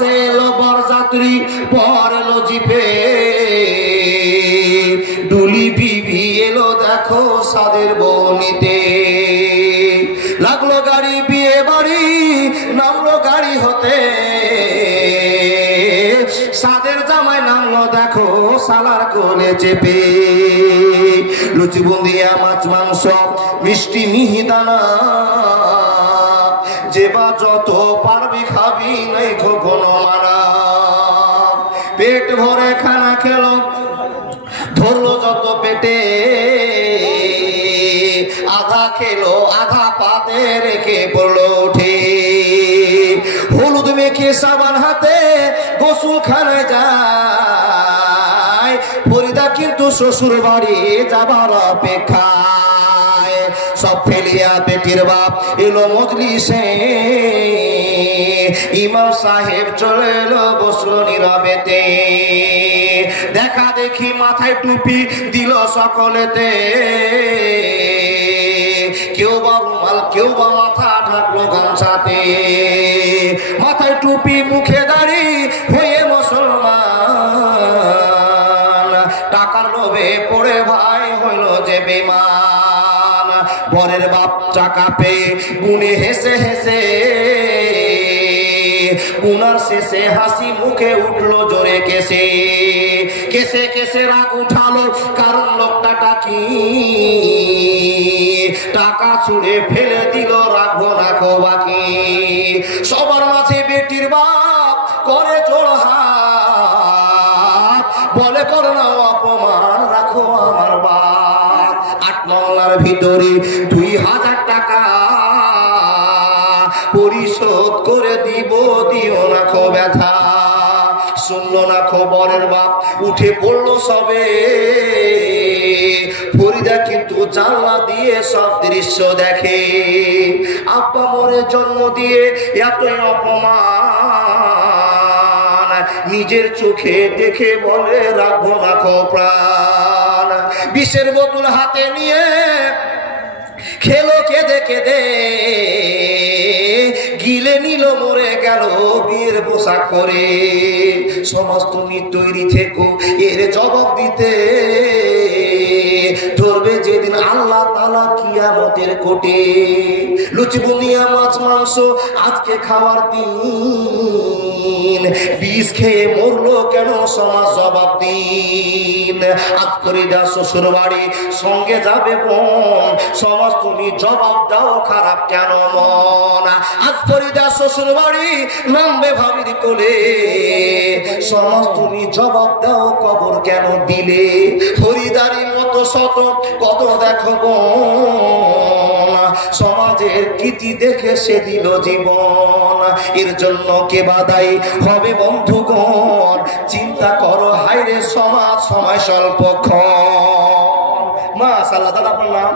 বাসে এলো বরযাত্রী, পর এলো জিপে, ডুলি বিবি এলো দেখো সাদের বনিতে। লাগলো গাড়ি বিয়ে বাড়ি, নামলো গাড়ি হতে, সাদের জামাই নামলো দেখো সালার কোলে চেপে। লুচি বুন্দিয়া মাছ মাংস মিষ্টি মিহিদানা, যেবা যত পারবি খাবি নাই কোনো মানা। পেট ভরে খানা খেলো, ধরলো যত পেটে, আধা খেলো আধা পাতে রেখে পড়লো উঠে। হলুদ মেখে সাবান হাতে গোসল খানায় যায়, ফরিদা কিন্তু শ্বশুর বাড়ি যাবার অপেক্ষায়। সব ফেলিয়া বেটির বাপ এলো মজলিসে, ইমাম সাহেব চলে এলো বসলো নীরবেতে। দেখা দেখি মাথায় টুপি দিল সকলেতে, কেউ বা রুমাল কেউ বা মাথা ঢাকলো গামছাতে। মাথায় টুপি মুখে দাড়ি হয়ে মুসলমান, টাকার লোভে পড়ে ভাই হইল যে বেঈমান। বরের বাপ টাকা পেয়ে গুনে হেসে হেসে, গুনার শেষে হাসি মুখে উঠলো জোরে কেসে। কেসে কেসে রাগ উঠালো কারণ লোকটা টাকি, টাকা ছুঁড়ে ফেলে দিল রাখবো রাখো বাকি। সবার মাঝে বেটির বাপ করে জোড় হাত, বলে করো না অপমান রাখো আমার বাপ। 8 মহল্লার ভিতরে 2000 টাকা পরিশোধ করে দিব, দিও না খো ব্যথা। শুনলো না খবরের বাপ, উঠে পড়লো সবে। ফরিদা কিন্তু জানলা দিয়ে সব দৃশ্য দেখে। আব্বা মরে জন্ম দিয়ে এতই অপমান, নিজের চোখে দেখে বলে রাখবো না খো প্রাণ। বিষের বোতল হাতে নিয়ে খেলো কেঁদে কেঁদে, গিলে নিল মরে গেল বিয়ের পোশাক করে। সমাজ তুমি তৈরি থেকো এর জবাব দিতে, ধরবে যেদিন আল্লাহ তাআলা কিয়ামতের কোটে। লুচি বুনিয়া মাছ মাংস আজকে খাওয়ার দিন, বিষ খেয়ে মরলো কেন সমাজ জবাব দিন। আজ করে যা শ্বশুর বাড়ি সঙ্গে যাবে বোন, সমাজ তুমি জবাব দাও খারাপ কেন মন। আজ করে যা শ্বশুর বাড়ি নামবে ভাবির কোলে, সমাজ তুমি জবাব দাও কবর কেন দিলে। খরিদারি মতো শত কত দেখো বোন, সমাজের কীর্তি দেখে সে দিল জীবন। এর জন্য কে বাদাই হবে বন্ধুগণ, চিন্তা করো হাইরে সমাজ সময় স্বল্পক্ষণ। মাশাআল্লাহ। দাদা আপনার নাম?